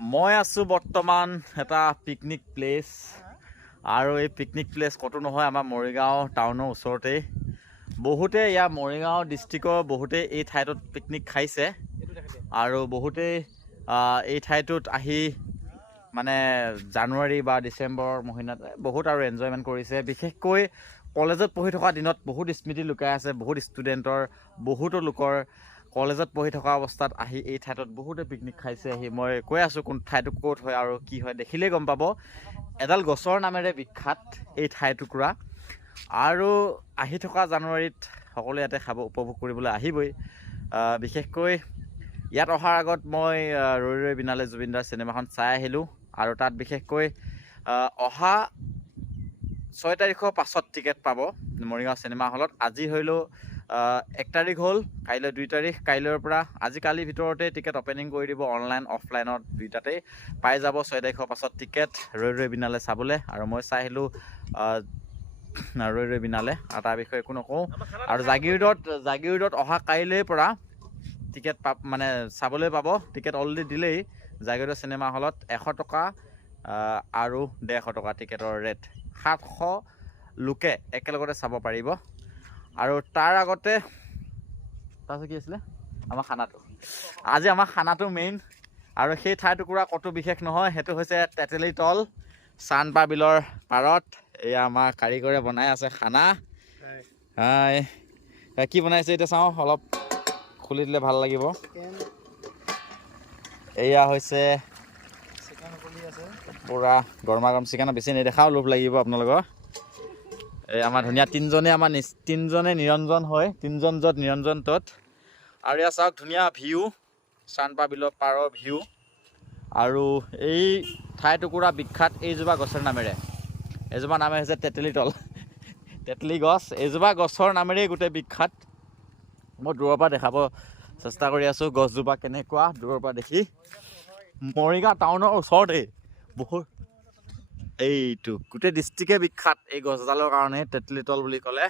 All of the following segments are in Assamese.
মই আছোঁ বৰ্তমান এটা পিকনিক প্লেচ আৰু এই পিকনিক প্লেচ ক'তো নহয় আমাৰ মৰিগাঁও টাউনৰ ওচৰতেই। বহুতে ইয়াৰ মৰিগাঁও ডিষ্ট্ৰিক্টৰ বহুতেই এই ঠাইটোত পিকনিক খাইছে আৰু বহুতেই এই ঠাইটোত আহি মানে জানুৱাৰী বা ডিচেম্বৰ মহিনাত বহুত আৰু এনজয়মেণ্ট কৰিছে। বিশেষকৈ কলেজত পঢ়ি থকা দিনত বহুত স্মৃতি লুকাই আছে। বহুত ষ্টুডেণ্টৰ বহুতো লোকৰ কলেজত পঢ়ি থকা অৱস্থাত আহি এই ঠাইটোত বহুতে পিকনিক খাইছে। আহি মই কৈ আছোঁ কোন ঠাইটো ক'ত হয় আৰু কি হয়, দেখিলেই গম পাব। এডাল গছৰ নামেৰে বিখ্যাত এই ঠাইটুকুৰা আৰু আহি থকা জানুৱাৰীত সকলোৱে ইয়াতে খাব উপভোগ কৰিবলৈ আহিবই। বিশেষকৈ ইয়াত অহাৰ আগত মই ৰৈ ৰৈ বিনালে জুবিনদাৰ চিনেমাখন চাই আহিলোঁ আৰু তাত বিশেষকৈ অহা 6 তাৰিখৰ পাছত টিকেট পাব মৰিগাঁও চিনেমা হলত। আজি হ'লেও 1 তাৰিখ হ'ল, কাইলৈ 2 তাৰিখ। কাইলৈৰ পৰা আজিকালিৰ ভিতৰতে টিকেট অপেনিং কৰি দিব, অনলাইন অফলাইনত দুইটাতেই পাই যাব 6 তাৰিখৰ পাছত টিকেট ৰৈ ৰৈ বিনালে চাবলৈ। আৰু মই চাই আহিলোঁ ৰৈ ৰৈ বিনালে আৰু তাৰ বিষয়ে একো নকওঁ। আৰু জাগিৰোডত অহা কাইলৈৰ পৰা টিকেট মানে চাবলৈ পাব। টিকেট অলৰেডি দিলেই জাগিৰোড চিনেমা হলত 100 টকা আৰু 150 টকা টিকেটৰ ৰেট। 700 লোকে একেলগতে চাব পাৰিব। আৰু তাৰ আগতে তাৰপিছত কি আছিলে আমাৰ খানাটো। আজি আমাৰ খানাটো মেইন আৰু সেই ঠাইটুকুৰা ক'তো বিশেষ নহয়, সেইটো হৈছে তেতেলীতল চানপা বিলৰ পাৰত। এয়া আমাৰ কাৰিকৰে বনাই আছে খানা। হাই কি বনাইছে এতিয়া চাওঁ, অলপ খুলি দিলে ভাল লাগিব। এয়া হৈছে পুৰা গৰমা গৰম চিকেন। বেছি নেদেখাও, লোভ লাগিব আপোনালোকৰ। এই আমাৰ ধুনীয়া তিনিজনে নিৰঞ্জন হয়, তিনিজন য'ত নিৰঞ্জন ত'ত। আৰু এয়া চাওক ধুনীয়া ভিউ, চানপা বিলৰ পাৰৰ ভিউ। আৰু এই ঠাইটুকুৰা বিখ্যাত এইজোপা গছৰ নামেৰে। এজোপা নামে হৈছে তেতেলীতল, তেতেলী গছ। এইজোপা গছৰ নামেৰেই গোটেই বিখ্যাত। মই দূৰৰ পৰা দেখাব চেষ্টা কৰি আছোঁ গছজোপা কেনেকুৱা দূৰৰ পৰা দেখি। মৰিগাঁও টাউনৰ ওচৰতেই বহুত, এইটো গোটেই ডিষ্ট্ৰিক্টে বিখ্যাত এই গছডালৰ কাৰণে তেতেলীতল বুলি ক'লে।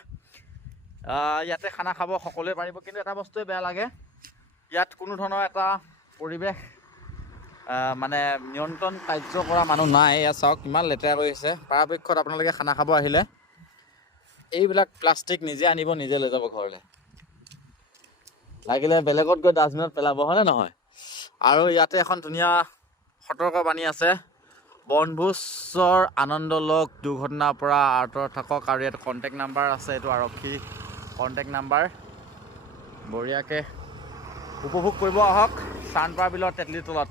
ইয়াতে খানা খাব সকলোৱে পাৰিব, কিন্তু এটা বস্তুৱে বেয়া লাগে, ইয়াত কোনো ধৰণৰ এটা পৰিৱেশ মানে নিয়ন্ত্ৰণ কাৰ্য কৰা মানুহ নাই। এয়া চাওক কিমান লেতেৰা কৰি আছে। পৰাপক্ষত আপোনালোকে খানা খাব আহিলে এইবিলাক প্লাষ্টিক নিজে আনিব, নিজে লৈ যাব ঘৰলৈ, লাগিলে বেলেগত গৈ ডাষ্টবিনত পেলাব, হয়নে নহয়? আৰু ইয়াতে এখন ধুনীয়া সতৰ্কবাণী আছে, বনভোজৰ আনন্দ লওক, দুৰ্ঘটনাৰ পৰা আঁতৰত থাকক। আৰু ইয়াত কণ্টেক্ট নাম্বাৰ আছে, এইটো আৰক্ষী কণ্টেক্ট নাম্বাৰ। বঢ়িয়াকৈ উপভোগ কৰিব আহক চানপা বিলৰ তেতেলীতলত।